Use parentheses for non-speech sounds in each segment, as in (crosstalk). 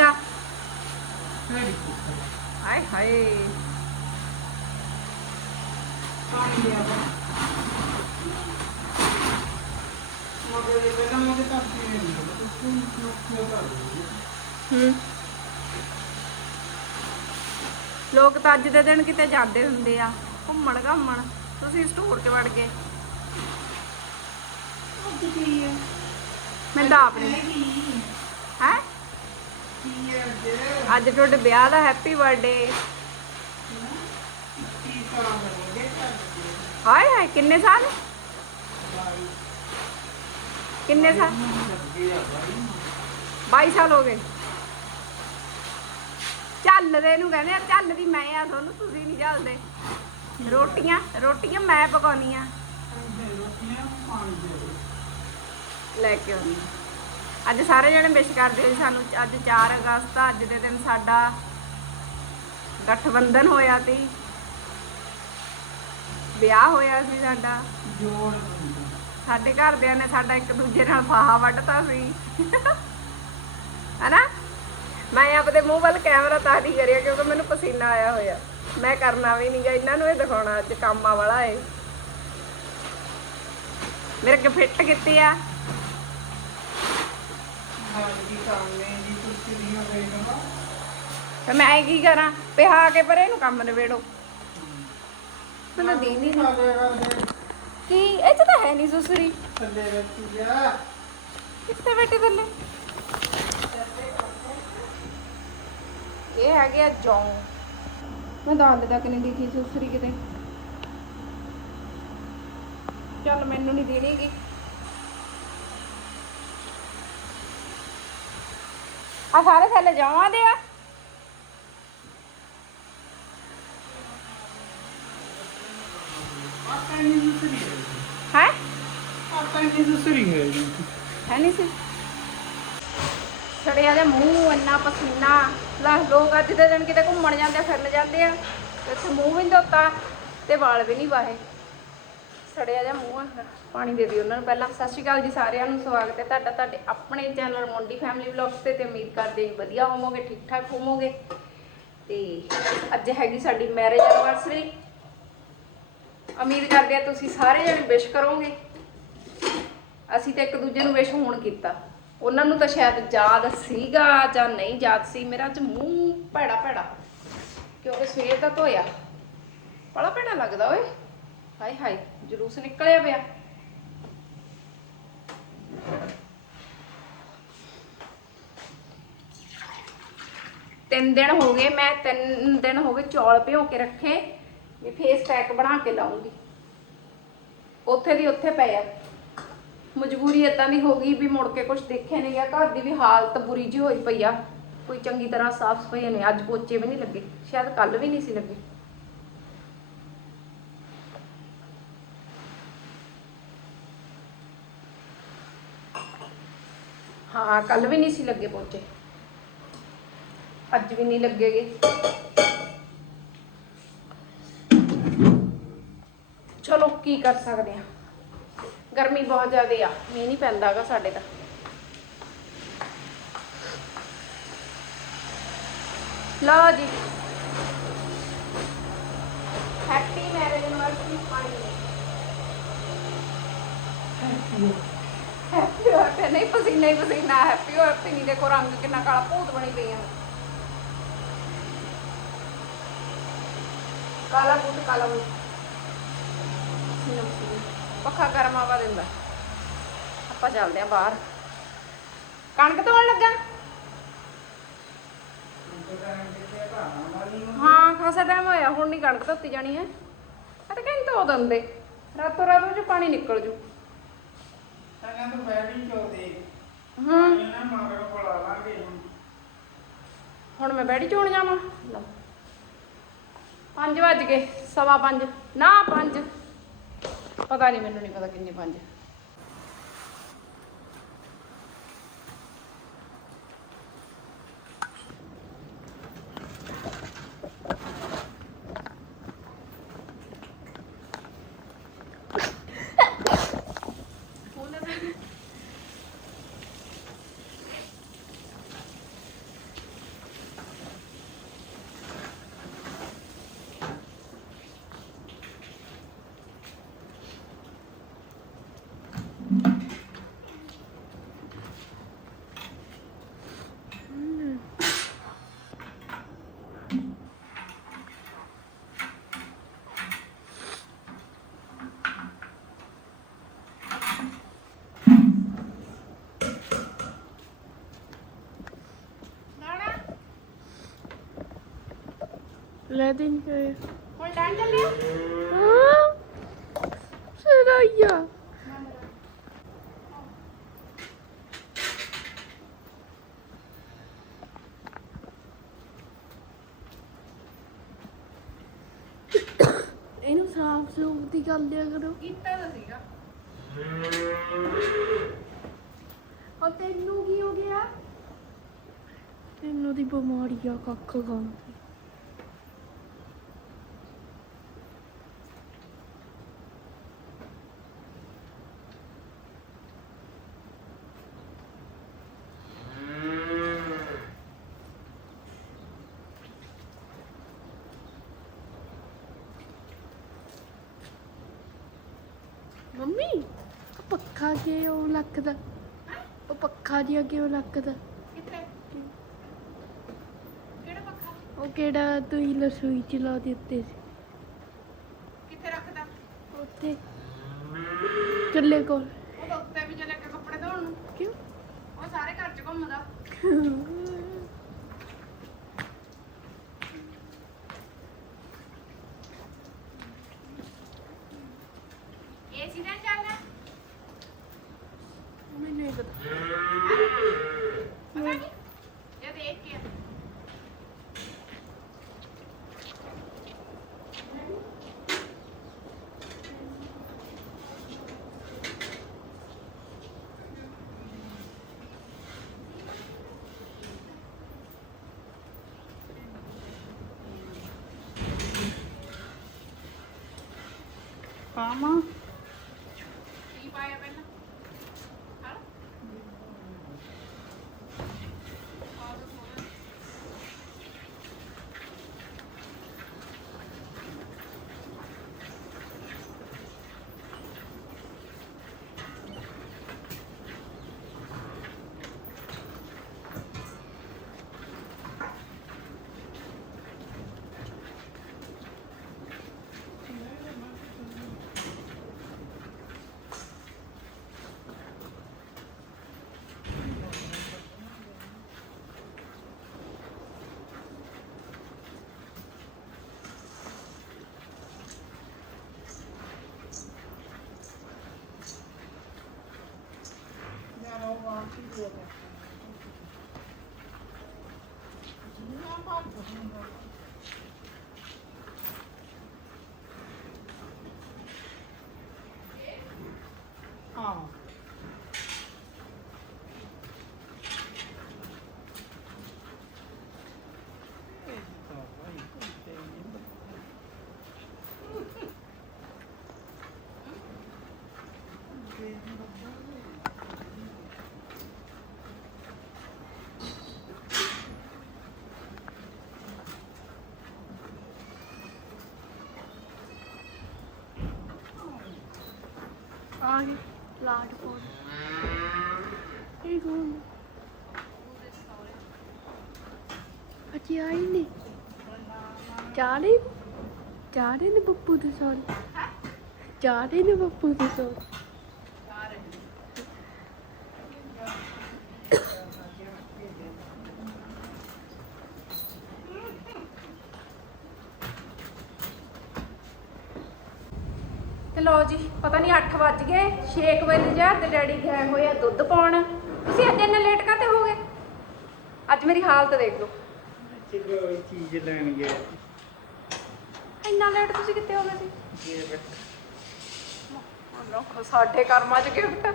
Cooker ਹਾਏ ਹਾਏ। ਪਾਣੀ ਲਿਆ ਵਾ ਮਗਰ ਇਹ ਪਹਿਲਾਂ ਮਗਰ ਤਾਂ ਪੀ ਨਹੀਂ ਹੁੰਦਾ ਤੂੰ ਕਿਉਂ ਕਰ ਰਹੀ ਹੂੰ। ਲੋਕ ਤਾਂ ਅੱਜ ਦੇ ਦਿਨ ਕਿਤੇ ਜਾਂਦੇ ਹੁੰਦੇ ਆ ਘੁੰਮਣ ਘਾਮਣ। ਤੁਸੀਂ ਸਟੋਰ 'ਚ ਵੜ ਗਏ। ਅੱਜ ਕੀ ਹੈ ਮੈਂ ਤਾਂ ਆਪ ਨਹੀਂ। ਹੈ? ਅੱਜ ਤੁਹਾਡੇ ਵਿਆਹ ਦਾ ਹੈਪੀ ਬਰਥਡੇ ਹਾਏ ਹਾਏ, ਕਿੰਨੇ ਸਾਲ? ਕਿੰਨੇ ਸਾਲ? ਬਾਈ 22 ਸਾਲ ਹੋ ਗਏ। ਚੱਲਦੇ ਨੂੰ ਕਹਿੰਦੇ ਆ ਚੱਲਦੀ ਮੈਂ ਆ ਤੁਹਾਨੂੰ, ਤੁਸੀਂ ਨਹੀਂ ਚੱਲਦੇ ਰੋਟੀਆਂ ਰੋਟੀਆਂ ਮੈਂ ਪਕਾਉਣੀਆਂ। ਰੋਟੀਆਂ ਲੈ ਕੇ ਆਉਣੀ ਅੱਜ ਸਾਰੇ ਜਣੇ ਵਿਸ਼ ਕਰਦੇ ਹੋਏ ਸਾਨੂੰ ਅੱਜ 4 ਅਗਸਤ ਆ, ਅੱਜ ਦੇ ਦਿਨ ਸਾਡਾ ਗਠਬੰਧਨ ਹੋਇਆ ਸੀ। ਵਿਆਹ ਹੋਇਆ ਸੀ ਸਾਡਾ। ਜੋੜ ਸਾਡੇ ਘਰਦਿਆਂ ਨੇ ਸਾਡਾ ਇੱਕ ਦੂਜੇ ਨਾਲ ਫਾਹਾ ਵੱਢਤਾ ਸੀ। ਹਨਾ? ਮੈਂ ਆਪਦੇ ਮੂੰਹ ਵੱਲ ਕੈਮਰਾ ਤਾਂ ਨਹੀਂ ਕਰਿਆ ਕਿਉਂਕਿ ਮੈਨੂੰ ਪਸੀਨਾ ਆਇਆ ਹੋਇਆ। ਮੈਂ ਕਰਨਾ ਵੀ ਨਹੀਂਗਾ ਇਹਨਾਂ ਨੂੰ ਇਹ ਦਿਖਾਉਣਾ ਅੱਜ ਕੰਮਾਂ ਵਾਲਾ ਏ। ਮੇਰੇ ਕਿ ਫਿੱਟ ਕੀਤੀ ਆ। ਸਾਹਮਣੇ ਜੀ ਨਹੀਂ ਨਾ ਤੇ ਮੈਂ ਕੀ ਕਰਾਂ? ਪਿਹਾ ਕੇ ਪਰੇ ਨੂੰ ਕੰਮ ਨਿਬੇੜੋ। ਮੈਨੂੰ ਦੀ ਨਹੀਂ ਖਾ ਲਿਆ ਕਰਦੇ ਕੀ? ਇਹ 'ਚ ਤਾਂ ਹੈ ਨਹੀਂ ਸੁਸਰੀ। ਥੱਲੇ ਰੱਖੀ ਜਾ ਕਿੱਥੇ ਬੈਠੇ ਥੱਲੇ? ਇਹ ਹੈਗੇ ਆ ਜੌਂ। ਮੈਂ ਤਾਂ ਹਾਲੇ ਤੱਕ ਨਹੀਂ ਦੇਖੀ ਸੁਸਰੀ ਕਿਤੇ। ਚੱਲ ਮੈਨੂੰ ਨਹੀਂ ਦੇਣੀਗੀ। ਆ ਸਾਰੇ ਥੱਲੇ ਜੌਂਾਂ ਦੇ ਆ। ਹੈ? ਹੈ ਨਹੀਂ ਸੁਸਰੀ ਹੈ ਹੈ ਨਹੀਂ ਸੀ। ਛੜਿਆ ਦੇ ਮੂੰਹ ਇੰਨਾ ਪਸੀਨਾ। ਲਾ ਲੋਕ ਅੱਜ ਦੇ ਦਿਨ ਕਿਤੇ ਘੁੰਮਣ ਜਾਂਦੇ ਆ, ਫਿਰਨ ਜਾਂਦੇ ਆ। ਤੇ ਇੱਥੇ ਮੂੰਹ ਵੀ ਨੀ ਧੋਤਾ ਤੇ ਵਾਲ ਵੀ ਨਹੀਂ ਵਾਹੇ। ਸੜਿਆ ਜਾ ਮੂੰਹ ਆ। ਪਾਣੀ ਦੇ ਦਿਓ ਉਹਨਾਂ ਨੂੰ ਪਹਿਲਾਂ। ਸਤਿ ਸ਼੍ਰੀ ਅਕਾਲ ਜੀ ਸਾਰਿਆਂ ਨੂੰ, ਸਵਾਗਤ ਹੈ ਤੁਹਾਡਾ, ਤੁਹਾਡੇ ਆਪਣੇ ਚੈਨਲ ਮੋਂਡੀ ਫੈਮਿਲੀ ਵਲੌਗਸ ਤੇ ਤੇ ਉਮੀਦ ਕਰਦੇ ਹਾਂ ਵਧੀਆ ਹੋਵੋਗੇ ਠੀਕ ਠਾਕ ਹੋਵੋਗੇ। ਤੇ ਅੱਜ ਹੈਗੀ ਸਾਡੀ ਮੈਰਿਜ ਐਨਵਰਸਰੀ ਉਮੀਦ ਕਰਦੇ ਆ ਤੁਸੀਂ ਸਾਰੇ ਜਣੇ ਵਿਸ਼ ਕਰੋਗੇ। ਅਸੀਂ ਤਾਂ ਇੱਕ ਦੂਜੇ ਨੂੰ ਵਿਸ਼ ਹੋਣ ਕੀਤਾ। ਉਹਨਾਂ ਨੂੰ ਤਾਂ ਸ਼ਾਇਦ ਯਾਦ ਸੀਗਾ ਜਾਂ ਨਹੀਂ ਯਾਦ ਸੀ। ਮੇਰਾ ਅੱਜ ਮੂੰਹ ਭੈੜਾ ਭੈੜਾ ਕਿਉਂਕਿ ਸਵੇਰ ਦਾ ਧੋਇਆ। ਬੜਾ ਭੈੜਾ ਲੱਗਦਾ ਓਏ। ਹਾਏ ਹਾਏ, ਜਲੂਸ ਨਿਕਲਿਆ ਪਿਆ। ਤਿੰਨ ਦਿਨ ਹੋ ਗਏ, ਮੈਂ ਤਿੰਨ ਦਿਨ ਹੋ ਗਏ ਚੌਲ ਭਿਓ ਕੇ ਰੱਖੇ, ਵੀ ਫੇਸ ਪੈਕ ਬਣਾ ਕੇ ਲਾਉਂਗੀ। ਉੱਥੇ ਦੀ ਉੱਥੇ ਪਏ ਆ। ਮਜਬੂਰੀ ਇਦਾਂ ਦੀ ਹੋ ਗਈ ਵੀ ਮੁੜ ਕੇ ਕੁਝ ਦੇਖਿਆ ਨਹੀਂ ਗਿਆ, ਘਰ ਦੀ ਵੀ ਹਾਲਤ ਬੁਰੀ ਜਿਹੀ ਹੋਈ ਪਈ ਆ। ਕੋਈ ਚੰਗੀ ਤਰ੍ਹਾਂ ਸਾਫ਼ ਸਫ਼ਾਈ ਨਹੀਂ ਅੱਜ ਪੋਚੇ ਵੀ ਨਹੀਂ ਲੱਗੇ, ਸ਼ਾਇਦ ਕੱਲ ਵੀ ਨਹੀਂ ਸੀ ਲੱਗੇ। ਹਾਂ ਕੱਲ ਵੀ ਨਹੀਂ ਸੀ ਲੱਗੇ ਪੋਚੇ ਅੱਜ ਵੀ ਨਹੀਂ ਲੱਗੇਗੇ ਚਲੋ, ਕੀ ਕਰ ਸਕਦੇ ਆ ਗਰਮੀ ਬਹੁਤ ਜ਼ਿਆਦੇ ਆ, ਮੀਂਹ ਨਹੀਂ ਪੈਂਦਾਗਾ ਸਾਡੇ ਤਾਂ। ਲਓ ਜੀ। ਹੈਪੀ ਮੈਰਿਜ ਐਨਵਰਸਰੀ ਪਾਣੀ ਹੈਪੀ ਹੋਇਆ ਨਹੀਂ, ਪਸੀਨਾ ਹੀ ਪਸੀਨਾ ਹੈਪੀ ਹੋਇਆ ਨਹੀਂ ਦੇਖੋ ਰੰਗ ਕਿੰਨਾ ਕਾਲਾ, ਭੂਤ ਬਣੀ ਪਈ ਆ। ਕਾਲਾ ਭੂਤ ਕਾਲਾ ਭੂਤ। ਪਸੀਨਾ ਪਸੀਨਾ। ਪੱਖਾ ਗਰਮ ਹਵਾ ਦਿੰਦਾ। ਆਪਾਂ ਚੱਲਦੇ ਆ ਬਾਹਰ। ਕਣਕ ਧੋਣ ਲੱਗਾ। ਹਾਂ, ਖਾਸਾ ਟਾਈਮ ਹੋਇਆ। ਹੁਣ ਨਹੀਂ ਕਣਕ ਧੋਤੀ ਜਾਣੀ ਹੈ। ਆ ਕਹਿੰਦੇ ਧੋ ਦਿੰਦੇ? ਰਾਤੋਂ ਰਾਤ ਉਹ ਪਾਣੀ ਨਿਕਲ ਜੂ। ਇਹਨਾਂ ਤੋਂ ਬੈਠੀ ਚੋਦੇ ਹਾਂ। ਇਹਨਾਂ ਮਗਰ ਕੋਲਾ ਲਾਂਗੇ ਹੁਣ। ਹੁਣ ਮੈਂ ਬੈੜੀ ਚੋਣ ਜਾਵਾਂ? ਲਓ। 5 ਵੱਜ ਗਏ ਸਵਾ 5 ਨਾ 5 ਪਤਾ ਨਹੀਂ ਮੈਨੂੰ ਨਹੀਂ ਪਤਾ ਕਿੰਨੇ 5 ਲੈ ਦੇ ਨਹੀਂ ਹੁਣ ਲੈਣ ਚੱਲੇ ਆ? ਹਾਂ। ਸਰਾਇਆ ਇਹਨੂੰ ਸਾਫ਼ ਦੀ ਗੱਲ ਦਿਆ ਕਰੋ। ਕੀਤਾ ਤਾਂ ਸੀਗਾ। ਉਹ ਤੈਨੂੰ ਕੀ ਹੋ ਗਿਆ? ਤੈਨੂੰ ਦੀ ਬਿਮਾਰੀ ਆ ਕੱਖ ਗਾਉਂਦੀ ਮੰਮੀ ਆਹ ਪੱਖਾ ਕਿਉਂ ਲੱਕਦਾ। ਉਹ ਪੱਖਾ ਜਿਹਾ ਕਿਉਂ ਲੱਕਦਾ। ਕਿਹੜਾ ਪੱਖਾ? ਉਹ ਕਿਹੜਾ ਤੁਸੀਂ ਰਸੋਈ ਚ ਲਾ ਦਿੱਤੇ ਸੀ। ਕਿੱਥੇ ਰੱਖਦਾ? ਉੱਥੇ ਚੱਲੇ ਕੋਲ। ਉਹ ਤਾਂ ਉੱਤੇ ਵੀ ਚੱਲੇ ਕੇ ਕੱਪੜੇ ਧੋਣ ਨੂੰ। ਕਿਉਂ? ਉਹ ਸਾਰੇ ਘਰ ਚ ਘੁੰਮਦਾ। (laughs) ਕਾਮਾ ਕੀ Thank you. ਆ ਗਏ ਲਾਡ ਇਹ ਕੌਣ? ਅਜੀ ਆਈ ਨੇ। ਚਾਰੇ ਚਾਰੇ ਨੇ? ਬੱਪੂ ਦੇ ਸੌਰੇ ਚਾਰੇ ਨੇ ਬੱਪੂ ਦੇ ਸੌਰੇ ਤੇ ਲਓ ਜੀ ਪਤਾ ਨਹੀਂ 8 ਵੱਜ ਗਏ 6 ਵਜੇ ਜਾ ਤੇ ਡੈਡੀ ਗਏ ਹੋਏ ਆ ਦੁੱਧ ਪਾਉਣ। ਤੁਸੀਂ ਅੱਜ ਇੰਨਾ ਲੇਟ ਕਾਤੇ ਹੋ ਗਏ? ਅੱਜ ਮੇਰੀ ਹਾਲਤ ਦੇਖ ਲਓ। ਚਲੋ ਚੀਜ਼ ਲੈਣ ਗਿਆ। ਇੰਨਾ ਲੇਟ ਤੁਸੀਂ ਕਿੱਥੇ ਹੋ ਗਏ ਸੀ? ਸਾਡੇ ਕਰਮਾਂ 'ਚ ਗਿਫਟ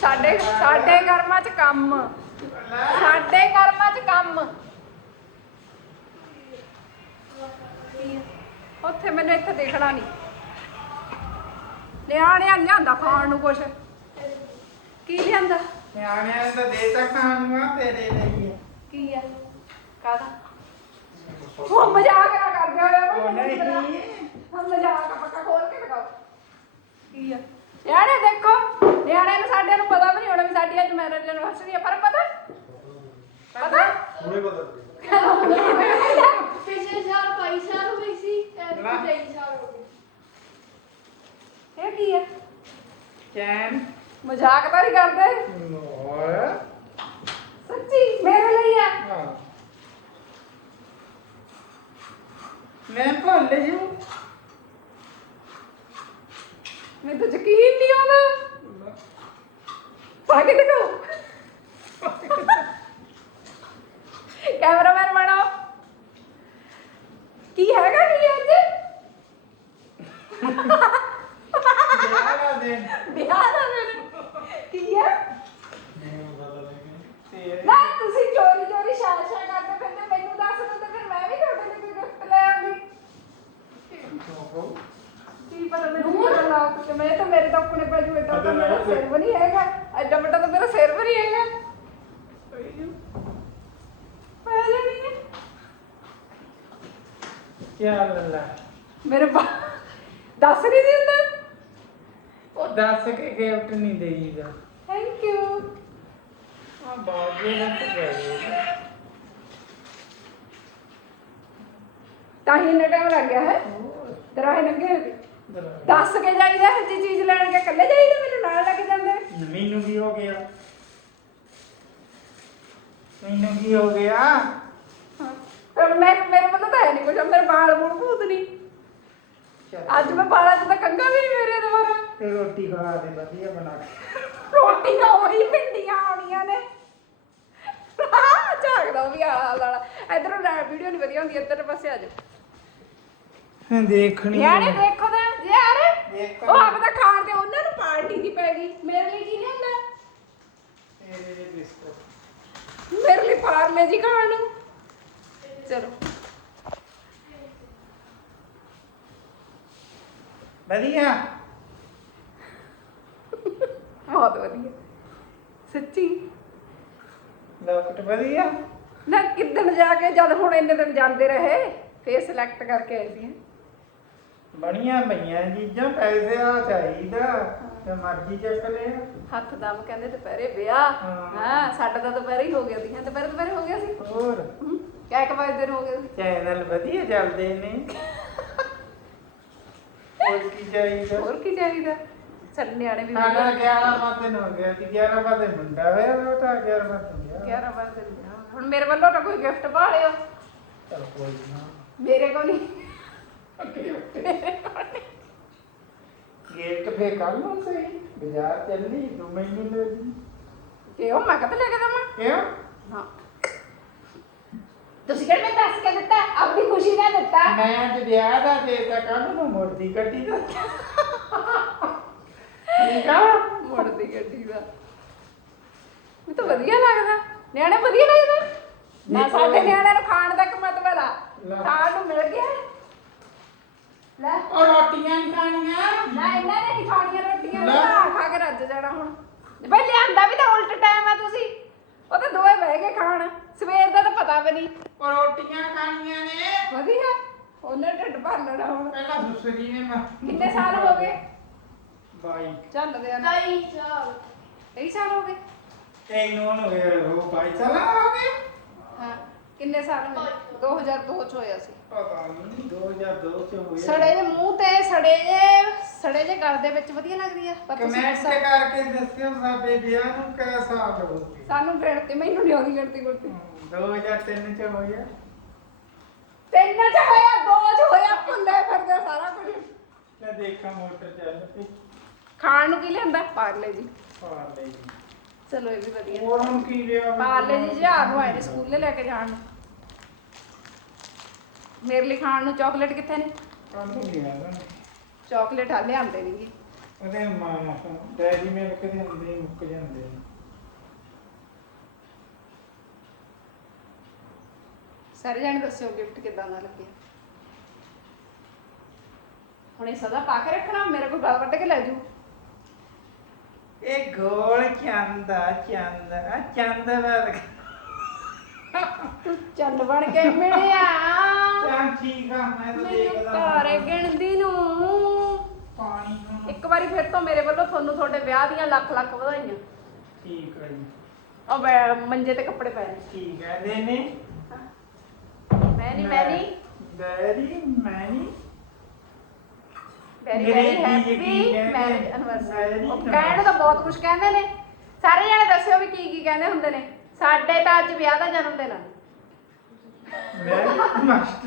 ਸਾਡੇ ਸਾਡੇ ਕਰਮਾਂ 'ਚ ਕੰਮ। ਸਾਡੇ ਕਰਮਾਂ 'ਚ ਕੰਮ। ਉੱਥੇ ਮੈਨੂੰ ਇੱਥੇ ਦੇਖਣਾ ਨਹੀਂ। ਨਿਆਣਿਆਂ ਲਿਆਂਦਾ ਖਾਣ ਨੂੰ ਕੁਛ। ਕੀ ਲਿਆਂਦਾ? ਨਿਆਣਿਆਂ ਦੇ ਤਾਂ ਖਾਣ ਨੂੰ ਆ ਤੇਰੇ ਲਈ ਹੈ। ਕੀ ਆ ਕਾਦਾ ਉਹ ਮਜ਼ਾਕ ਨਾ ਕਰਦੇ ਹੋਏ ਉਹ ਨਹੀਂ। ਹੁਣ ਮਜ਼ਾਕ ਆ, ਪੱਕਾ ਖੋਲ ਕੇ ਦਿਖਾਓ। ਕੀ ਆ ਨਿਆਣੇ ਦੇਖੋ ਨਿਆਣੇ ਨੂੰ ਸਾਡੇ ਨੂੰ ਪਤਾ ਵੀ ਨਹੀਂ ਹੋਣਾ ਵੀ ਸਾਡੀ ਅੱਜ ਮੈਰਿਜ ਐਨਵਰਸਰੀ ਹੈ ਪਰ ਪਤਾ? ਪਤਾ? ਹੁਣੇ ਪਤਾ ਪਿਛਲੇ ਸਾਲ 22 ਸਾਲ ਹੋ ਗਈ ਸੀ। ਐਤਕੀ 23 ਸਾਲ ਹੋ ਗਏ। ਇਹ ਕੀ ਹੈ ਚੈਨ। ਮਜ਼ਾਕ ਤਾਂ ਨਹੀਂ ਕਰਦੇ? ਨੋਰ ਸੱਚੀ ਮੇਰੇ ਲਈ ਆ। ਹਾਂ। ਮੈਂ ਭੁੱਲ ਜੂ। ਮੈਨੂੰ ਤਾਂ ਯਕੀਨ ਨਹੀਂ ਆਉਂਦਾ। ਪਾ ਕੇ ਦਿਖਾਓ (laughs) ਕੈਮਰਾਮੈਨ ਬਣਾਓ ਕੀ ਹੈਗਾ ਕੀ ਅੱਜ ਯਾਰਾ ਦੇ ਵਿਆਹ ਦਾ ਦਿਨ ਕੀ ਹੈ ਮੈਨੂੰ ਪਤਾ ਲੱਗੇ ਤੇਰੇ ਨਾ ਤੁਸੀਂ ਚੋਰੀ ਚੋਰੀ ਸ਼ਾਨ ਸ਼ਾਨ ਕਰਦੇ ਫਿਰਦੇ ਮੈਨੂੰ ਦੱਸ ਦੋ ਤੇ ਫਿਰ ਮੈਂ ਵੀ ਤੁਹਾਡੇ ਲਈ ਕੋਈ ਗਿਫਟ ਲੈ ਆਉਂਦੀ ਕੀ ਪਤਾ ਮੈਨੂੰ ਕੀ ਪਤਾ ਲੱਗ ਕਿ ਮੈਂ ਤਾਂ ਮੇਰੇ ਤਾਂ ਆਪਣੇ ਪੈ ਜੂ ਏਡਾ ਤਾਂ ਮੇਰਾ ਸਿਰ ਵੀ ਨਹੀਂ ਹੈਗਾ ਐਡਾ ਵੱਡਾ ਤਾਂ ਮੇਰਾ ਸਿਰ ਵੀ ਨਹੀਂ ਹੈਗਾ ਪੈ ਜਾਣੀ ਹੈ ਕੀ ਲੱਲਾ ਮੇਰੇ ਬਾ ਦੱਸ ਨਹੀਂ ਦਿੰਦਾ ਉਹ ਦੱਸ ਕੇ ਗਿਫਟ ਨਹੀਂ ਦੇਈਦਾ ਥੈਂਕ ਯੂ ਆ ਬਾਗੇ ਲੱਗ ਗਏ ਤਾਂ ਹੀ ਇੰਨਾ ਟਾਈਮ ਲੱਗ ਗਿਆ ਹੈ। ਤੇਰਾ ਇਹ ਲੱਗੇ। ਦੱਸ ਕੇ ਜਾਈਦਾ ਇਹ ਜਿਹੀ ਚੀਜ਼ ਲੈਣ ਕੇ ਇਕੱਲੇ ਜਾਈਦਾ ਮੈਨੂੰ ਨਾਲ ਲੈ ਕੇ ਜਾਂਦੇ ਮੈਨੂੰ ਕੀ ਹੋ ਗਿਆ? ਮੈਨੂੰ ਕੀ ਹੋ ਗਿਆ? ਹਾਂ ਪਰ ਮੈਂ ਮੇਰੇ ਵੱਲੋਂ ਤਾਂ ਹੈ ਨਹੀਂ ਕੁਝ ਮੇਰੇ ਬਾਲ ਬੂਲ ਭੂਤ ਨਹੀਂ ਅੱਜ ਮੈਂ ਬਾਲਾਂ 'ਚ ਤਾਂ ਕੰਗਾ ਵੀ ਨਹੀਂ ਮੇਰੇ ਦੁਬਾਰਾ ਤੇ ਰੋਟੀ ਖਵਾ ਦੇ ਵਧੀਆ ਬਣਾ ਕੇ। ਰੋਟੀ ਤਾਂ ਉਹੀ ਪਿੰਡੀਆਂ ਆਉਣੀਆਂ ਨੇ। ਝਾਕਦਾ ਵੀ ਆਲਾ ਵਾਲਾ। ਇਧਰੋਂ ਵੀਡੀਓ ਨਹੀਂ ਵਧੀਆ ਹੁੰਦੀ ਇੱਧਰ ਪਾਸੇ ਆ ਜਾ। ਦੇਖਣੀ ਯਾਰੇ ਦੇਖੋ ਤਾਂ ਯਾਰ। ਦੇਖੋ। ਉਹ ਆਪਦਾ ਖਾਣ ਤੇ ਉਹਨਾਂ ਨੂੰ ਪਾਰਟੀ ਦੀ ਪੈ ਗਈ। ਮੇਰੇ ਲਈ ਕੀ ਲਿਆਂਦਾ? ਤੇਰੇ ਬਿਸਕੁਟ। ਮੇਰੇ ਲਈ ਪਾਰਲੇ ਜੀ ਖਾਣ ਨੂੰ। ਚਲੋ। ਵਧੀਆ। ਬਹੁਤ ਵਧੀਆ। ਸੱਚੀ। ਲੋਕਟ ਵਧੀਆ। ਨਾ ਕਿੱਦਣ ਜਾ ਕੇ ਜਦ ਹੁਣ ਇੰਨੇ ਦਿਨ ਜਾਂਦੇ ਰਹੇ ਫੇਰ ਸਿਲੈਕਟ ਕਰਕੇ ਆਈ ਸੀ। ਬਣੀਆਂ ਪਈਆਂ ਚੀਜ਼ਾਂ ਪੈਸੇ ਆ ਚਾਹੀਦਾ ਤੇ ਮਰਜ਼ੀ ਚੱਕ ਲੈ ਹੱਥ ਦਮ ਕਹਿੰਦੇ ਦੁਪਹਿਰੇ ਵਿਆਹ। ਹਾਂ। ਹਾਂ ਸਾਡਾ ਤਾਂ ਦੁਪਹਿਰੇ ਹੀ ਹੋ ਗਿਆ ਸੀ। ਹਾਂ ਦੁਪਹਿਰੇ ਦੁਪਹਿਰੇ ਹੋ ਗਿਆ ਸੀ? ਹੋਰ? ਹਮ, ਕਿਆ ਇੱਕ ਵਜੇ ਦਿਨ ਹੋ ਗਏ ਸੀ? ਚੈਨਲ ਵਧੀਆ ਚੱਲਦੇ ਨੇ। ਹੋਰ ਕੀ ਚਾਹੀਦਾ? ਹੋਰ ਕੀ ਚਾਹੀਦਾ? ਸਾਡੇ ਨਿਆਣੇ ਵੀ ਸਾਡਾ 11 ਵਜੇ ਹੋ ਗਿਆ ਸੀ। 11 ਵਜੇ ਮੁੰਡਾ ਹੋਇਆ ਲੋਟਾ 11 ਵਜੇ 11 ਵਜੇ ਦਿਨ। ਹੁਣ ਮੇਰੇ ਵੱਲੋਂ ਤਾਂ ਕੋਈ ਗਿਫਟ ਪਾ ਲਿਓ। ਚਲ ਕੋਈ ਨਾ। ਮੇਰੇ ਕੋਲ ਨਹੀਂ ਗੇਟ ਫੇ ਕੱਲ ਨੂੰ ਸਹੀ ਬਾਜ਼ਾਰ ਚੱਲੀ ਤੂੰ ਮੈਨੂੰ ਲੈ ਜੀ ਕਿਉਂ? ਮੈਂ ਕਦ ਲੈ ਕੇ ਦਵਾਂ। ਕਿਉਂ? ਹਾਂ। ਤੁਸੀਂ ਕਿਹੜੇ ਮੈਂ ਦੱਸ ਕੇ ਦਿੱਤਾ? ਆਪਣੀ ਖੁਸ਼ੀ ਨਾਲ ਦਿੱਤਾ। ਮੈਂ ਤੇ ਵਿਆਹ ਦਾ ਦੇਤਾ ਕੱਲ ਨੂੰ ਮੋੜਦੀ ਗੱਡੀ ਦਾ। ਠੀਕ ਆ? ਮੁੜਦੀ ਗੱਡੀ ਦਾ। ਇਹ ਤਾਂ ਵਧੀਆ ਲੱਗਦਾ। ਨਿਆਣੇ ਵਧੀਆ ਲੱਗਦਾ। ਦੇਖੋ ਸਾਡੇ। ਨਿਆਣਿਆਂ ਨੂੰ ਖਾਣ ਦਾ ਇੱਕ ਮਤਲਬ ਆ। ਲੈ। ਖਾਣ ਨੂੰ ਮਿਲ ਗਿਆ। ਲੈ। ਉਹ ਰੋਟੀਆਂ ਨਹੀਂ ਖਾਣੀਆਂ। ਨਾ ਇਹਨਾਂ ਨੇ ਨਹੀਂ ਖਾਣੀਆਂ ਰੋਟੀਆਂ? ਲੈ। ਨਾ ਖਾ ਕੇ ਰੱਜ ਜਾਣਾ ਹੁਣ। ਬਈ ਲਿਆਂਦਾ ਵੀ ਤਾਂ ਉਲਟ ਟਾਈਮ ਆ ਤੁਸੀਂ। ਉਹ ਤਾਂ ਦੋਵੇਂ ਬਹਿ ਕੇ ਖਾਣ। ਸਵੇਰ ਦਾ ਤਾਂ ਪਤਾ ਵੀ ਨਹੀਂ। ਉਹ ਰੋਟੀਆਂ ਖਾਣੀਆਂ ਨੇ। ਵਧੀਆ। ਉਹਨੇ ਢਿੱਡ ਭਰ ਲੈਣਾ ਹੁਣ। ਪਹਿਲਾਂ ਸੁਸਰੀ ਨੇ ਮੈਂ। ਕਿੰਨੇ ਸਾਲ ਹੋ ਗਏ? ਬਾਈ। ਚੱਲਦੇ ਆ ਕਈ ਚਾਲ। ਕਈ ਸਾਲ ਹੋ ਗਏ? ਤੈਨੂੰ ਹੁਣ ਹੋਇਆ ਉਹ ਬਾਈ। ਚਲਾ ਹੋ ਗਏ। ਹਾਂ ਕਿੰਨੇ ਸਾਲ ਹੋਏ? 2002 ਚ ਹੋਇਆ ਸੀ। ਪਤਾ ਨਹੀਂ 2002 ਚ ਹੋਇਆ ਸੜੇ ਜੇ ਮੂੰਹ ਤੇ ਸੜੇ ਜੇ ਸੜੇ ਜੇ ਗਲ ਦੇ ਵਿੱਚ ਵਧੀਆ ਲੱਗਦੀ ਆ ਪਰ ਤੁਸੀਂ ਕਮੈਂਟ ਦੱਸੋ। ਕਰਕੇ ਦੱਸਿਓ ਸਾਡੇ ਵਿਆਹ ਨੂੰ ਕਿਹੜਾ ਸਾਲ ਹੋ ਗਿਆ ਸਾਨੂੰ ਗਿਣਤੀ ਮੈਨੂੰ ਨਹੀਂ ਆਉਂਦੀ ਗਿਣਤੀ ਗੁਣਤੀ 2003 ਚ ਹੋਇਆ ਤਿੰਨ ਚ ਹੋਇਆ ਦੋ ਚ ਹੋਇਆ ਭੁੱਲੇ ਫਿਰਦੇ ਸਾਰਾ ਕੁਝ। ਤੇ ਦੇਖਾਂ ਮੋਟਰ ਚੱਲ ਪਈ। ਖਾਣ ਨੂੰ ਕੀ ਲਿਆਂਦਾ? ਪਾਰਲੇ ਜੀ। ਪਾ ਲਈ ਚਲੋ ਇਹ ਵੀ ਵਧੀਆ। ਹੋਰ ਹੁਣ ਕੀ ਲਿਆ ਪਾਰਲੇ ਜੀ ਜਹਾਰ ਨੂੰ ਆਏ ਨੇ ਸਕੂਲੇ ਲੈ ਕੇ ਜਾਣ ਨੂੰ। ਮੇਰੇ ਲਈ ਖਾਣ ਨੂੰ ਚਾਕਲੇਟ ਕਿੱਥੇ ਨੇ? ਲਿਆ ਚਾਕਲੇਟ ਆ ਲਿਆਂਦੇ ਨਹੀਂਗੇ ਉਹਦੇ ਮਾਂ ਡੈਡੀ ਮਿਲਕ ਦੇ ਹੁੰਦੇ ਹੀ ਮੁੱਕ ਜਾਂਦੇ ਨੇ ਸਾਰੇ ਜਾਣੇ ਦੱਸਿਓ ਗਿਫਟ ਕਿਦਾਂ ਦਾ ਲੱਗਿਆ ਹੁਣ ਇਹ ਸਦਾ ਪਾ ਕੇ ਰੱਖਣਾ ਮੇਰੇ ਕੋਲ ਗਲ ਵੱਟ ਕੇ ਲੈ ਜੂ ਇਹ ਗੋਲ ਚੰਦਾ ਚੰਦਾ ਚੰਦ ਵਰਗਾ ਤੂੰ ਚੰਦ ਬਣ ਕੇ ਮਿਲਿਆ। ਚੱਲ ਠੀਕ ਆ ਮੈਂ ਤਾਂ ਮੈਨੂੰ ਦੇਖਦਾ। ਤਾਰੇ ਗਿਣਦੀ ਨੂੰ। ਪਾਣੀ ਨੂੰ ਇੱਕ ਵਾਰੀ ਫਿਰ ਤੋਂ ਮੇਰੇ ਵੱਲੋਂ ਤੁਹਾਨੂੰ ਤੁਹਾਡੇ ਵਿਆਹ ਦੀਆਂ ਲੱਖ ਲੱਖ ਵਧਾਈਆਂ। ਠੀਕ ਹੈ ਜੀ। ਉਹ ਬੈ- ਮੰਜੇ ਤੇ ਕੱਪੜੇ ਪਏ ਨੇ ਠੀਕ ਹੈ ਦੇਨੇ ਮੈਂ ਨਹੀਂ ਮੈਂ ਨਹੀਂ। ਵੈਰੀ ਮੈਨੀ ਵੈਰੀ ਵੈਰੀ ਅੰਗਰੇਜ਼ੀ 'ਚ ਕੀ ਹੈਪੀ ਕਹਿੰਦੇ? ਮੈਰਿਜ ਐਨਵਰਸਰੀ Very ਉਹ nice. ਕਹਿਣ ਤਾਂ ਬਹੁਤ ਕੁਝ ਕਹਿੰਦੇ ਨੇ। ਸਾਰੇ ਜਣੇ ਦੱਸਿਓ ਵੀ ਕੀ ਕੀ ਕਹਿੰਦੇ ਹੁੰਦੇ ਨੇ। ਸਾਡੇ ਤਾਂ ਅੱਜ ਵਿਆਹ ਦਾ ਜਨਮ ਦਿਨ ਆ। ਵੈਰੀ ਮਸਤ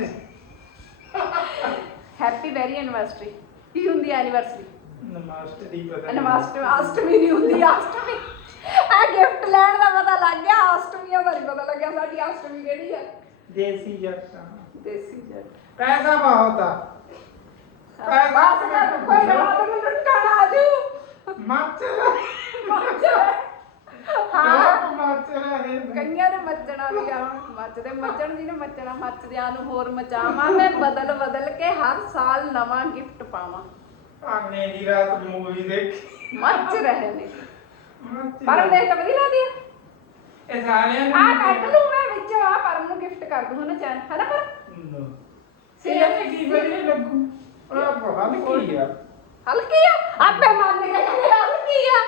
ਹੈਪੀ ਵੈਰੀ ਐਨਵਰਸਰੀ ਕੀ ਹੁੰਦੀ ਐਨੀਵਰਸਰੀ ਨਮਸਤੇ ਦੀ ਪਤਾ ਅਨਮਾਸ਼ਟਮੀ ਅਸ਼ਟਮੀ ਨਹੀਂ ਹੁੰਦੀ ਅਸ਼ਟਮੀ ਆ ਗਿਫਟ ਲੈਣ ਦਾ ਪਤਾ ਲੱਗ ਗਿਆ ਅਸ਼ਟਮੀਆਂ ਦਾ ਨਹੀਂ ਪਤਾ ਲੱਗਿਆ ਸਾਡੀ ਅਸ਼ਟਮੀ ਕਿਹੜੀ ਆ ਦੇਸੀ ਜੱਟਾਂ ਦੇਸੀ ਜੱਟ ਪੈਸਾ ਬਹੁਤ ਆ ਬਸ ਕਰ ਕੋਈ ਨੂੰ ਲੁੱਟਣ ਆ ਜੂ ਮੱਚ ਹਾਂ ਹਾਂ ਮੱਚ ਰਹੇ ਨੇ ਕਈਆਂ ਨੇ ਮੱਚਣਾ ਵੀ ਆ ਹੁਣ ਮੱਚਦੇ ਮੱਚਣ ਦੀ ਨੇ ਮੱਚਣਾ ਮੱਚਦਿਆਂ ਨੂੰ ਹੋਰ ਮਚਾਵਾਂ ਮੈਂ ਬਦਲ ਬਦਲ ਕੇ ਹਰ ਸਾਲ ਨਵਾਂ ਗਿਫਟ ਪਾਵਾਂ। ਆਨੇ ਦੀ ਰਾਤ ਮੂਵੀ ਦੇਖੀ। ਮੱਚ ਰਹੇ ਨੇ। ਪਰਮ ਦੇਖ ਤਾਂ ਵਧੀਆ ਲੱਗਦੀ ਆ। ਇਹ ਸਾਰਿਆਂ ਆ ਕੱਢ ਲੂ ਮੈਂ ਵਿੱਚ ਆ ਪਰਮ ਨੂੰ ਗਿਫਟ ਕਰ ਦੂੰ ਨਾ ਚੈਨ। ਹੈ ਨਾ। ਪਰ ਸਿਰ ਕੀ ਵਧੀਆ ਲੱਗੂ? ਉਹ ਬਹੁਤ ਕੀ ਆ। ਹਲਕੀ ਆ? ਆਪੇ ਮੰਨ ਕਿ ਹਲਕੀ ਆ।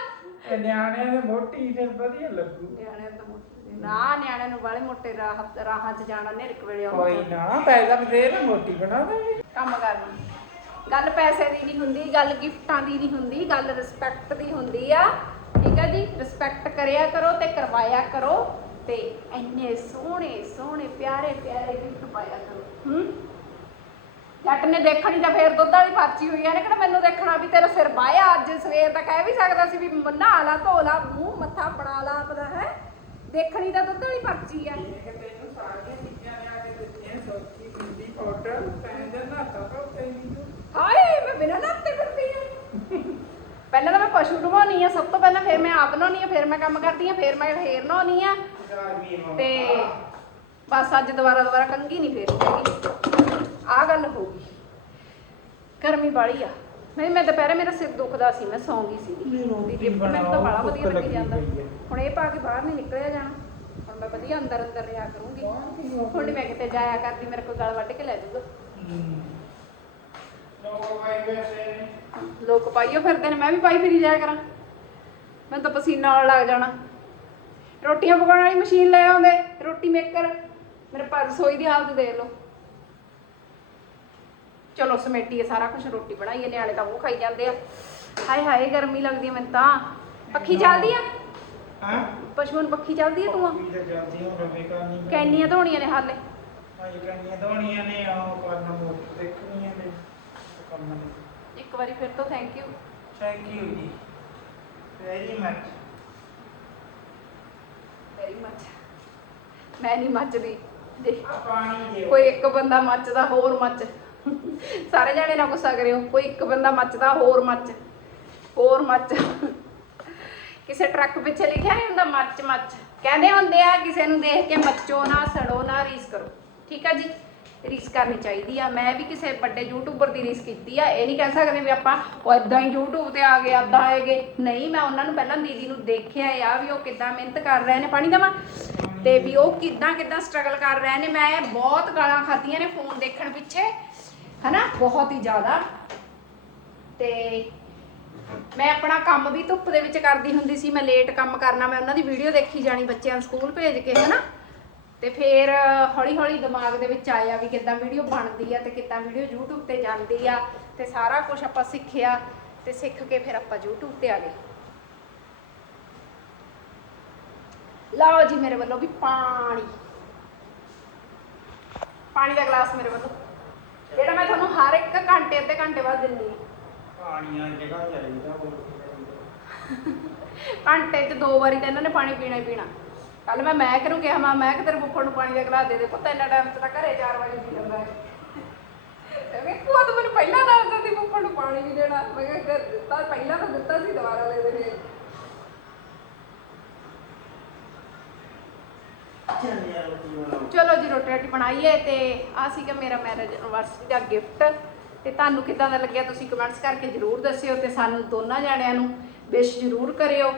ਇਹ ਨਿਆਣਿਆਂ ਦੇ ਮੋਟੀ ਤੇ ਵਧੀਆ ਲੱਗੂ। ਨਿਆਣੇ ਤਾਂ ਮੋਟੇ। ਨੇ। ਨਿਆਣੇ ਨੂੰ ਬਾਲੇ ਮੋਟੇ ਰਾਹ ਰਾਹਾਂ 'ਚ ਜਾਣਾ ਨੇ ਰਿਕ ਵੇਲੇ ਆਉਂਦਾ। ਕੋਈ ਨਾ ਪੈਸਾ ਬਥੇਰਾ ਮੋਟੀ ਬਣਾ ਦੇ। ਕੰਮ ਕਰਨਾ ਗੱਲ ਪੈਸੇ ਦੀ ਨਹੀਂ ਹੁੰਦੀ ਗੱਲ ਗਿਫਟਾਂ ਦੀ ਨਹੀਂ ਹੁੰਦੀ ਗੱਲ ਰਿਸਪੈਕਟ ਦੀ ਹੁੰਦੀ ਆ। ਠੀਕ ਹੈ ਜੀ? ਰਿਸਪੈਕਟ ਕਰਿਆ ਕਰੋ ਤੇ ਕਰਵਾਇਆ ਕਰੋ ਤੇ ਇੰਨੇ ਸੋਹਣੇ ਸੋਹਣੇ ਪਿਆਰੇ ਪਿਆਰੇ ਗਿਫਟ ਪਾਇਆ ਕਰੋ। ਹੂੰ? ਜੱਟ ਨੇ ਦੇਖਣੀ ਤਾਂ ਫੇਰ ਦੁੱਧ ਵਾਲੀ ਪਰਚੀ ਹੋਈ ਆ ਨੇ ਕਿਹੜਾ ਮੈਨੂੰ ਦੇਖਣਾ ਵੀ ਤੇਰਾ ਸਿਰ ਬਾਇਆ ਅੱਜ। ਸਵੇਰ ਦਾ ਕਹਿ ਵੀ ਸਕਦਾ ਸੀ ਵੀ ਨਹਾ ਲਾ ਧੋ ਲਾ ਮੂੰਹ ਮੱਥਾ ਬਣਾ ਲਾ ਆਪਦਾ ਹੈ? ਦੇਖਣੀ ਤਾਂ ਦੁੱਧ ਵਾਲੀ ਪਰਚੀ ਆ। ਇਹ ਤੈਨੂੰ ਸਾਰੀਆਂ ਚੀਜ਼ਾਂ ਲਿਆ ਕੇ ਦਿੱਤੀਆਂ ਸੌਖੀ ਬਿੰਦੀ ਪਾਊਡਰ ਪੈਂਦਾ ਨਾ ਤਾਂ ਤੈਨੂੰ ਹਾਏ ਮੈਂ ਬਿਨਾਂ ਨਾਤੇ ਫਿਰਦੀ ਆ। ਪਹਿਲਾਂ ਤਾਂ ਮੈਂ ਪਸ਼ੂ ਢਵਾਉਣੀ ਆ ਸਭ ਤੋਂ ਪਹਿਲਾਂ ਫਿਰ ਮੈਂ ਆਪ ਨਹਾਉਣੀ ਆ ਫਿਰ ਮੈਂ ਕੰਮ ਕਰਦੀ ਆ ਫਿਰ ਮੈਂ ਫੇਰ ਨਹਾਉਣੀ ਆ। ਤੇ ਬਸ ਅੱਜ ਦੁਬਾਰਾ ਦੁਬਾਰਾ ਕੰਗੀ ਨਹੀਂ ਫੇਰੀ ਹੈਗੀ। ਆ ਗੱਲ ਹੋ ਗਈ। ਗਰਮੀ ਬਾੜੀ ਆ। ਨਹੀਂ ਮੈਂ ਦੁਪਹਿਰੇ ਮੇਰਾ ਸਿਰ ਦੁਖਦਾ ਸੀ ਮੈਂ ਸੌਂ ਗਈ ਸੀ। ਨਹੀਂ, ਰੋਟੀ ਗਿਫਟ ਮੈਨੂੰ ਤਾਂ ਬਣਾਓ, ਬੜਾ ਵਧੀਆ ਲੱਗੀ ਲੱਗੀ ਜਾਂਦਾ। ਪਈ ਹੈ। ਹੁਣ ਇਹ ਪਾ ਕੇ ਬਾਹਰ ਨਹੀਂ ਨਿਕਲਿਆ ਜਾਣਾ। ਹੁਣ ਮੈਂ ਵਧੀਆ ਅੰਦਰ ਅੰਦਰ ਰਿਹਾ ਕਰੂੰਗੀ। ਹੁਣ ਨੀ ਮੈਂ ਕਿਤੇ ਜਾਇਆ ਕਰਦੀ ਮੇਰੇ ਕੋਲ ਗਲ ਵੱਢ ਕੇ ਲੈ ਜਾਊਗਾ। ਲੋਕ ਪਾਈਓ ਫਿਰਦੇ ਨੇ ਮੈਂ ਵੀ ਪਾਈ ਫਿਰੀ ਜਾਇਆ ਕਰਾਂ। ਮੈਨੂੰ ਤਾਂ ਪਸੀਨਾ ਆਉਣ ਲੱਗ ਜਾਣਾ। ਰੋਟੀਆਂ ਪਕਾਉਣ ਵਾਲੀ ਮਸ਼ੀਨ ਲੈ ਆਉਂਦੇ ਰੋਟੀ ਮੇਕਰ। ਮੇਰੇ ਪਰ ਰਸੋਈ ਦੀ ਹਾਲਤ ਦੇਖ ਲਓ। ਚਲੋ ਸਮੇਟੀਏ ਸਾਰਾ ਕੁਝ ਰੋਟੀ ਬਣਾਈਏ ਨਿਆਣੇ ਤਾਂ ਉਹ ਖਾਈ ਜਾਂਦੇ ਆ। ਹਾਏ ਹਾਏ ਗਰਮੀ ਲੱਗਦੀ ਆ ਮੈਨੂੰ ਤਾਂ। ਪੱਖੀ ਚੱਲਦੀ ਆ? ਹਾਂ? ਪਸ਼ੂਆਂ ਨੂੰ ਪੱਖੀ ਚੱਲਦੀ ਆ ਤੂੰ? ਆ ਵੀ ਤਾਂ ਜਾਂਦੀ ਹੋ ਰਵੇ ਕਰਨੀ ਕੈਨੀਆਂ ਧੋਣੀਆਂ ਨੇ ਹਾਲੇ। ਆਈ ਕੰਨੀਆਂ ਧੋਣੀਆਂ ਨੇ ਆਹ ਕਰਨਾ ਮੋਟ ਦੇਖਣੀਆਂ ਨੇ ਕੰਮ ਨੇ। ਇੱਕ ਵਾਰੀ ਫਿਰ ਤੋਂ ਥੈਂਕ ਯੂ ਥੈਂਕ ਯੂ ਜੀ। ਵੈਰੀ ਮਚ ਵੈਰੀ ਮੱਚ ਮੈਂ ਨਹੀਂ ਮੱਚਦੀ। ਪਾਣੀ ਦਿਓ। ਕੋਈ ਇੱਕ ਬੰਦਾ ਮੱਚਦਾ ਹੋਰ ਮੱਚ। ਸਾਰੇ ਜਾਣੇ ਨਾ ਗੁੱਸਾ ਕਰਿਓ, ਕੋਈ ਇੱਕ ਬੰਦਾ ਮੱਚਦਾ, ਹੋਰ ਮੱਚ ਹੋਰ ਮੱਚ। ਕਿਸੇ ਟਰੱਕ ਪਿੱਛੇ ਲਿਖਿਆ ਨਹੀਂ ਹੁੰਦਾ, ਮੱਚ ਮੱਚ। ਕਹਿੰਦੇ ਹੁੰਦੇ ਆ, ਕਿਸੇ ਨੂੰ ਦੇਖ ਕੇ ਮੱਚੋ ਨਾ, ਸੜੋ ਨਾ, ਰੀਸ ਕਰੋ। ਠੀਕ ਆ ਜੀ? ਰੀਸ ਕਰਨੀ ਚਾਹੀਦੀ ਆ। ਮੈਂ ਵੀ ਕਿਸੇ ਵੱਡੇ ਯੂਟਿਊਬਰ ਦੀ ਰੀਸ ਕੀਤੀ ਆ। ਇਹ ਨਹੀਂ ਕਹਿ ਸਕਦੇ ਵੀ ਆਪਾਂ, ਉਹ ਇਦਾਂ ਹੀ YouTube ਤੇ ਆ ਗਏ, ਏਦਾਂ ਆਏਗੇ ਨਹੀਂ, ਮੈਂ ਉਹਨਾਂ ਨੂੰ ਪਹਿਲਾਂ ਦੀਦੀ ਨੂੰ ਦੇਖਿਆ ਆ ਵੀ ਉਹ ਕਿੱਦਾਂ ਮਿਹਨਤ ਕਰ ਰਹੇ ਨੇ। ਪਾਣੀ ਦੇਵਾਂ? ਤੇ ਵੀ ਉਹ ਕਿੱਦਾਂ ਕਿੱਦਾਂ ਸਟਰਗਲ ਕਰ ਰਹੇ ਨੇ। ਮੈਂ ਬਹੁਤ ਗਾਲਾਂ ਖਾਧੀਆਂ ਨੇ ਫੋਨ ਦੇਖਣ ਪਿੱਛੇ। ਹਨਾ? ਬਹੁਤ ਹੀ ਜ਼ਿਆਦਾ। ਤੇ ਮੈਂ ਆਪਣਾ ਕੰਮ ਵੀ ਧੁੱਪ ਦੇ ਵਿੱਚ ਕਰਦੀ ਹੁੰਦੀ ਸੀ। ਮੈਂ ਲੇਟ ਕੰਮ ਕਰਨਾ, ਮੈਂ ਉਹਨਾਂ ਦੀ ਵੀਡੀਓ ਦੇਖੀ ਜਾਣੀ, ਬੱਚਿਆਂ ਨੂੰ ਸਕੂਲ ਭੇਜ ਕੇ, ਹਨਾ? ਤੇ ਫਿਰ ਹੌਲੀ ਹੌਲੀ ਦਿਮਾਗ ਦੇ ਵਿੱਚ ਆਇਆ ਵੀ ਕਿੱਦਾਂ ਵੀਡੀਓ ਬਣਦੀ ਆ ਤੇ ਕਿੱਦਾਂ ਵੀਡੀਓ YouTube ਤੇ ਜਾਂਦੀ ਆ ਤੇ ਸਾਰਾ ਕੁਝ ਆਪਾਂ ਸਿੱਖਿਆ ਤੇ ਸਿੱਖ ਕੇ ਫਿਰ ਆਪਾਂ YouTube ਤੇ ਆ ਗਏ। ਲਓ ਜੀ ਮੇਰੇ ਵੱਲੋਂ ਵੀ ਪਾਣੀ। ਪਾਣੀ ਦਾ ਗਲਾਸ ਮੇਰੇ ਵੱਲੋਂ ਜਿਹੜਾ ਮੈਂ ਤੁਹਾਨੂੰ ਹਰ ਇੱਕ ਘੰਟੇ ਅੱਧੇ ਘੰਟੇ ਬਾਅਦ ਦਿੰਦੀ ਹਾਂ। ਪਾਣੀਆਂ ਜਗ੍ਹਾ ਚਾਹੀਦਾ ਹੋਰ ਕੀ ਚਾਹੀਦਾ ਘੰਟੇ 'ਚ ਦੋ ਵਾਰੀ ਤਾਂ ਇਹਨਾਂ ਨੇ ਪਾਣੀ ਪੀਣਾ ਹੀ ਪੀਣਾ। ਕੱਲ ਮੈਂ ਮੈਂ ਨੂੰ ਕਿਹਾ ਮੈਂ ਮੈਂ ਕਿ ਤੇਰੇ ਫੁੱਫੜ ਨੂੰ ਪਾਣੀ ਦਾ ਗਲਾਸ ਦੇ ਦੇ ਪੁੱਤ ਇੰਨਾ ਟਾਈਮ ਤੇ ਤਾਂ ਘਰੇ 4 ਵਜੇ ਪੀ ਲੈਂਦਾ ਹੈ। ਮੈਂ ਕਿਹਾ ਤੂੰ ਮੈਨੂੰ ਪਹਿਲਾਂ ਦੱਸ ਦਿੰਦੀ ਫੁੱਫੜ ਨੂੰ ਪਾਣੀ ਵੀ ਦੇਣਾ। ਮੈਂ ਕਿਹਾ ਕਰ ਦਿੱਤਾ ਪਹਿਲਾਂ ਤਾਂ ਦਿੱਤਾ ਸੀ ਦੁਬਾਰਾ ਲੈ ਦੇ ਚੱਲ ਜੀ ਰੋਟੀ ਰਾਟੀ ਬਣਾਈਏ ਤੇ ਆ ਸੀਗਾ ਮੇਰਾ ਮੈਰਿਜ ਐਨਵਰਸਰੀ ਦਾ ਗਿਫਟ ਤੇ ਤੁਹਾਨੂੰ ਕਿੱਦਾਂ ਦਾ ਲੱਗਿਆ ਤੁਸੀਂ ਕਮੈਂਟਸ ਕਰਕੇ ਜਰੂਰ ਦੱਸਿਓ ਤੇ ਸਾਨੂੰ ਦੋਨਾਂ ਜਾਣਿਆਂ ਨੂੰ ਵਿਸ਼ ਜਰੂਰ ਕਰਿਓ।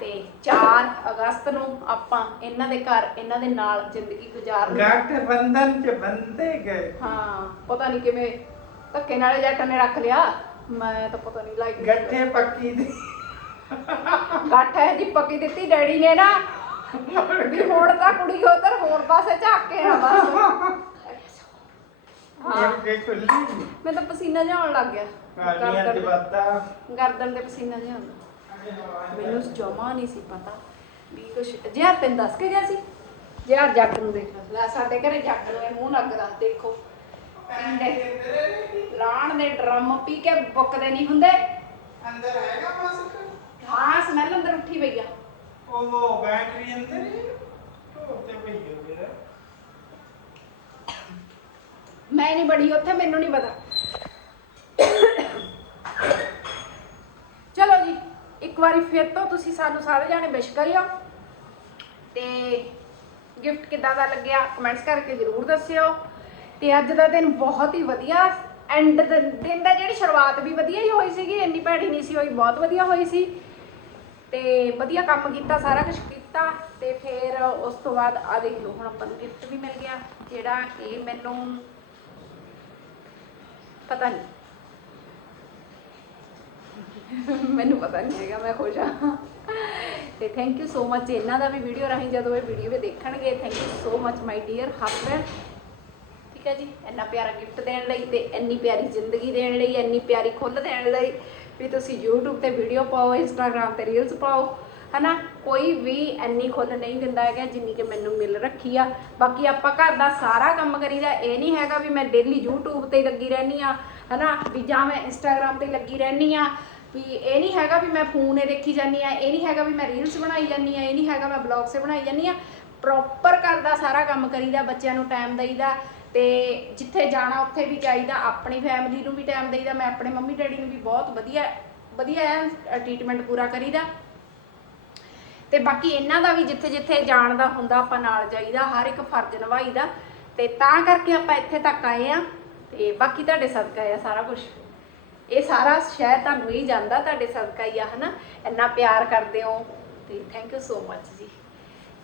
ਤੇ 4 ਅਗਸਤ ਨੂੰ ਆਪਾਂ ਇਹਨਾਂ ਦੇ ਘਰ ਇਹਨਾਂ ਦੇ ਨਾਲ ਜ਼ਿੰਦਗੀ ਗੁਜ਼ਾਰਨੀ। ਗੱਠ ਬੰਧਨ ਚ ਬੰਦੇ ਗਏ। ਹਾਂ ਪਤਾ ਨਹੀਂ ਕਿਵੇਂ ਧੱਕੇ ਨਾਲੇ ਜੱਟ ਨੇ ਰੱਖ ਲਿਆ। ਮੈਂ ਤਾਂ ਪਤਾ ਨਹੀਂ ਲਾਈਕ ਗੱਠੇ ਪੱਕੀ ਦੀ। ਗੱਠ ਹੈ ਜੀ ਪੱਕੀ ਦਿੱਤੀ ਡੈਡੀ ਨੇ ਨਾ। ਵੀ ਹੁਣ ਤਾਂ ਕੁੜੀ ਉਧਰ ਹੋਰ ਪਾਸੇ ਝਾਕ ਕੇ ਨਾ ਬਸ। ਹਾਂ। ਮੁੜ ਕੇ ਖੁੱਲੀ ਮੈਂ ਤਾਂ ਪਸੀਨਾ ਜਿਹਾ ਆਉਣ ਲੱਗ ਗਿਆ। ਕਾਲੀਆਂ ਗਰਦਨ ਤੇ ਗਰਦਨ ਦੇ ਪਸੀਨਾ ਜਿਹਾ ਆਉਂਦਾ ਮੈਨੂੰ ਜਮਾ ਨਹੀਂ ਸੀ ਪਤਾ ਵੀ ਕੁਛ ਜਿਆ ਤੈਨੂੰ ਦੱਸ ਕੇ ਗਿਆ ਸੀ ਜਿਆ ਜੱਟ ਨੂੰ ਦੇਖ ਲੈ। ਸਾਡੇ ਘਰੇ ਜੱਟ ਨੂੰ ਇਹ ਮੂੰਹ ਲੱਗਦਾ ਦੇਖੋ। ਪੀਂਦੇ ਲਾਣ ਦੇ ਡਰਮ ਪੀ ਕੇ ਬੁੱਕਦੇ ਨਹੀਂ ਹੁੰਦੇ। ਅੰਦਰ ਹੈਗਾ ਮਾਸਕ? ਹਾਂ ਸਮੈਲ ਅੰਦਰ ਉੱਠੀ ਪਈ ਆ। ਉਹ ਬੈਟਰੀ ਅੰਦਰ ਮੈਂ ਨਹੀਂ ਬੜੀ, ਉੱਥੇ ਮੈਨੂੰ ਨਹੀਂ ਪਤਾ। ਚਲੋ ਜੀ, ਇੱਕ ਵਾਰੀ ਫਿਰ ਤੋਂ ਤੁਸੀਂ ਸਾਨੂੰ ਸਾਰੇ ਜਾਣੇ ਵਿਸ਼ ਕਰਿਓ। ਤੇ ਗਿਫਟ ਕਿੱਦਾਂ ਦਾ ਲੱਗਿਆ ਕਮੈਂਟਸ ਕਰਕੇ ਜ਼ਰੂਰ ਦੱਸਿਓ। ਤੇ ਅੱਜ ਦਾ ਦਿਨ ਬਹੁਤ ਹੀ ਵਧੀਆ ਐਂਡ ਦਿਨ ਦਾ ਜਿਹੜੀ ਸ਼ੁਰੂਆਤ ਵੀ ਵਧੀਆ ਹੀ ਹੋਈ ਸੀਗੀ, ਇੰਨੀ ਭੈੜੀ ਨਹੀਂ ਸੀ ਹੋਈ, ਬਹੁਤ ਵਧੀਆ ਹੋਈ ਸੀ। ਤੇ ਵਧੀਆ ਕੰਮ ਕੀਤਾ, ਸਾਰਾ ਕੁਝ ਕੀਤਾ ਤੇ ਫਿਰ ਉਸ ਤੋਂ ਬਾਅਦ ਆ ਦੇਖ ਲਓ, ਹੁਣ ਆਪਾਂ ਨੂੰ ਗਿਫਟ ਵੀ ਮਿਲ ਗਿਆ, ਜਿਹੜਾ ਕਿ ਮੈਨੂੰ ਪਤਾ ਨਹੀਂ। ਮੈਨੂੰ ਪਤਾ ਨਹੀਂ ਹੈਗਾ, ਮੈਂ ਖੁਸ਼ ਹਾਂ। ਤੇ ਥੈਂਕ ਯੂ ਸੋ ਮਚ ਇਹਨਾਂ ਦਾ ਵੀ ਵੀਡੀਓ ਰਾਹੀਂ ਜਦੋਂ ਇਹ ਵੀਡੀਓ ਵੀ ਦੇਖਣਗੇ thank you so much my dear husband ਠੀਕ ਹੈ ਜੀ, ਇੰਨਾ ਪਿਆਰਾ ਗਿਫਟ ਦੇਣ ਲਈ ਤੇ ਇੰਨੀ ਪਿਆਰੀ ਜ਼ਿੰਦਗੀ ਦੇਣ ਲਈ, ਇੰਨੀ ਪਿਆਰੀ ਖੁੱਲ੍ਹ ਦੇਣ ਲਈ। ਵੀ ਤੁਸੀਂ YouTube ਤੇ ਵੀਡੀਓ ਪਾਓ, Instagram ਤੇ ਰੀਲਸ ਪਾਓ, ਹਨਾ? ਕੋਈ ਵੀ ਇੰਨੀ ਖੁੱਲ੍ਹ ਨਹੀਂ ਦਿੰਦਾ ਹੈਗਾ ਜਿੰਨੀ ਕਿ ਮੈਨੂੰ ਮਿਲ ਰੱਖੀ ਆ। ਬਾਕੀ ਆਪਾਂ ਘਰ ਦਾ ਸਾਰਾ ਕੰਮ ਕਰੀਦਾ, ਇਹ ਨਹੀਂ ਹੈਗਾ ਵੀ ਮੈਂ ਡੇਲੀ YouTube ਤੇ ਹੀ ਲੱਗੀ ਰਹਿਣੀ ਆ, ਹਨਾ? ਵੀ ਜਾਂ ਮੈਂ Instagram ਤੇ ਲੱਗੀ ਰਹਿਣੀ ਆ, ਵੀ ਇਹ ਨਹੀਂ ਹੈਗਾ ਵੀ ਮੈਂ ਫੋਨ 'ਤੇ ਦੇਖੀ ਜਾਂਦੀ ਆ, ਇਹ ਨਹੀਂ ਹੈਗਾ ਵੀ ਮੈਂ ਰੀਲਸ ਬਣਾਈ ਜਾਂਦੀ ਆ, ਇਹ ਨਹੀਂ ਹੈਗਾ ਮੈਂ ਬਲੌਗਸ ਬਣਾਈ ਜਾਂਦੀ ਆ। ਪ੍ਰੋਪਰ ਘਰ ਦਾ ਸਾਰਾ ਕੰਮ ਕਰੀਦਾ, ਬੱਚਿਆਂ ਨੂੰ ਟਾਈਮ ਦਈਦਾ ਤੇ ਜਿੱਥੇ ਜਾਣਾ ਉੱਥੇ ਵੀ ਚਾਹੀਦਾ, ਆਪਣੀ ਫੈਮਿਲੀ ਨੂੰ ਵੀ ਟਾਈਮ ਦੇਈਦਾ, ਮੈਂ ਆਪਣੇ ਮੰਮੀ ਡੈਡੀ ਨੂੰ ਵੀ ਬਹੁਤ ਵਧੀਆ ਵਧੀਆ ਟ੍ਰੀਟਮੈਂਟ ਪੂਰਾ ਕਰੀਦਾ। ਤੇ ਬਾਕੀ ਇਹਨਾਂ ਦਾ ਵੀ ਜਿੱਥੇ ਜਿੱਥੇ ਜਾਣ ਦਾ ਹੁੰਦਾ, ਆਪਾਂ ਨਾਲ ਜਾਈਦਾ, ਹਰ ਇੱਕ ਫਰਜ਼ ਨਿਭਾਈਦਾ। ਤੇ ਤਾਂ ਕਰਕੇ ਆਪਾਂ ਇੱਥੇ ਤੱਕ ਆਏ ਆ। ਤੇ ਬਾਕੀ ਤੁਹਾਡੇ ਸਦਕਾ ਆ ਸਾਰਾ ਕੁਝ ਇਹ ਸਾਰਾ ਸ਼ਹਿਰ ਤੁਹਾਨੂੰ ਹੀ ਜਾਂਦਾ, ਤੁਹਾਡੇ ਸਦਕਾ ਹੀ ਆ, ਹਨਾ? ਇੰਨਾ ਪਿਆਰ ਕਰਦੇ ਹੋ। ਤੇ ਥੈਂਕ ਯੂ ਸੋ ਮੱਚ ਜੀ।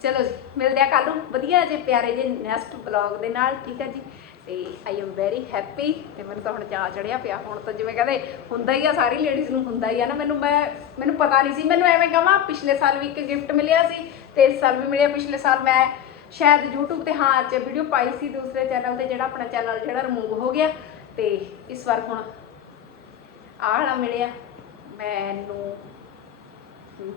ਚਲੋ ਜੀ, ਮਿਲਦੇ ਆ ਕੱਲ ਨੂੰ। ਵਧੀਆ ਜੇ ਪਿਆਰੇ ਜੇ ਨੈਕਸਟ ਬਲੌਗ ਦੇ ਨਾਲ, ਠੀਕ ਹੈ ਜੀ? ਤੇ ਆਈ ਐਮ ਵੈਰੀ ਹੈਪੀ ਤੇ ਮੈਨੂੰ ਤਾਂ ਹੁਣ ਚਾਹ ਚੜਿਆ ਪਿਆ। ਹੁਣ ਤਾਂ ਜਿਵੇਂ ਕਹਿੰਦੇ, ਹੁੰਦਾ ਹੀ ਆ, ਸਾਰੀ ਲੇਡੀਜ਼ ਨੂੰ ਹੁੰਦਾ ਹੀ ਆ ਨਾ। ਮੈਨੂੰ ਮੈਂ, ਮੈਨੂੰ ਪਤਾ ਨਹੀਂ ਸੀ। ਮੈਨੂੰ ਐਵੇਂ ਕਹਾਂ ਪਿਛਲੇ ਸਾਲ ਵੀ ਇੱਕ ਗਿਫਟ ਮਿਲਿਆ ਸੀ ਤੇ ਇਸ ਸਾਲ ਵੀ ਮਿਲਿਆ। ਪਿਛਲੇ ਸਾਲ ਮੈਂ ਸ਼ਾਇਦ YouTube ਤੇ, ਹਾਂ, ਅੱਜ ਵੀਡੀਓ ਪਾਈ ਸੀ ਦੂਸਰੇ ਚੈਨਲ ਤੇ, ਜਿਹੜਾ ਆਪਣਾ ਚੈਨਲ ਜਿਹੜਾ ਰਿਮੂਵ ਹੋ ਗਿਆ। ਤੇ ਇਸ ਵਾਰ ਹੁਣ ਆਹ ਵਾਲਾ ਮਿਲਿਆ। ਮੈਨੂੰ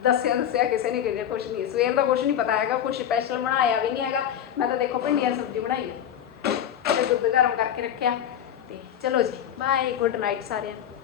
ਦੱਸਿਆ ਦੱਸਿਆ ਕਿਸੇ ਨੇ ਕਿਹਾ ਕੁਛ ਨਹੀਂ। ਸਵੇਰ ਦਾ ਕੁਛ ਨਹੀਂ ਪਤਾ ਹੈਗਾ, ਕੁਛ ਸਪੈਸ਼ਲ ਬਣਾਇਆ ਵੀ ਨਹੀਂ ਹੈਗਾ। ਮੈਂ ਤਾਂ ਦੇਖੋ ਭਿੰਡੀਆਂ ਦੀ ਸਬਜ਼ੀ ਬਣਾਈ ਹੈ ਤੇ ਦੁੱਧ ਗਰਮ ਕਰਕੇ ਰੱਖਿਆ। ਤੇ ਚਲੋ ਜੀ ਬਾਏ ਗੁੱਡ ਨਾਈਟ ਸਾਰਿਆਂ ਨੂੰ।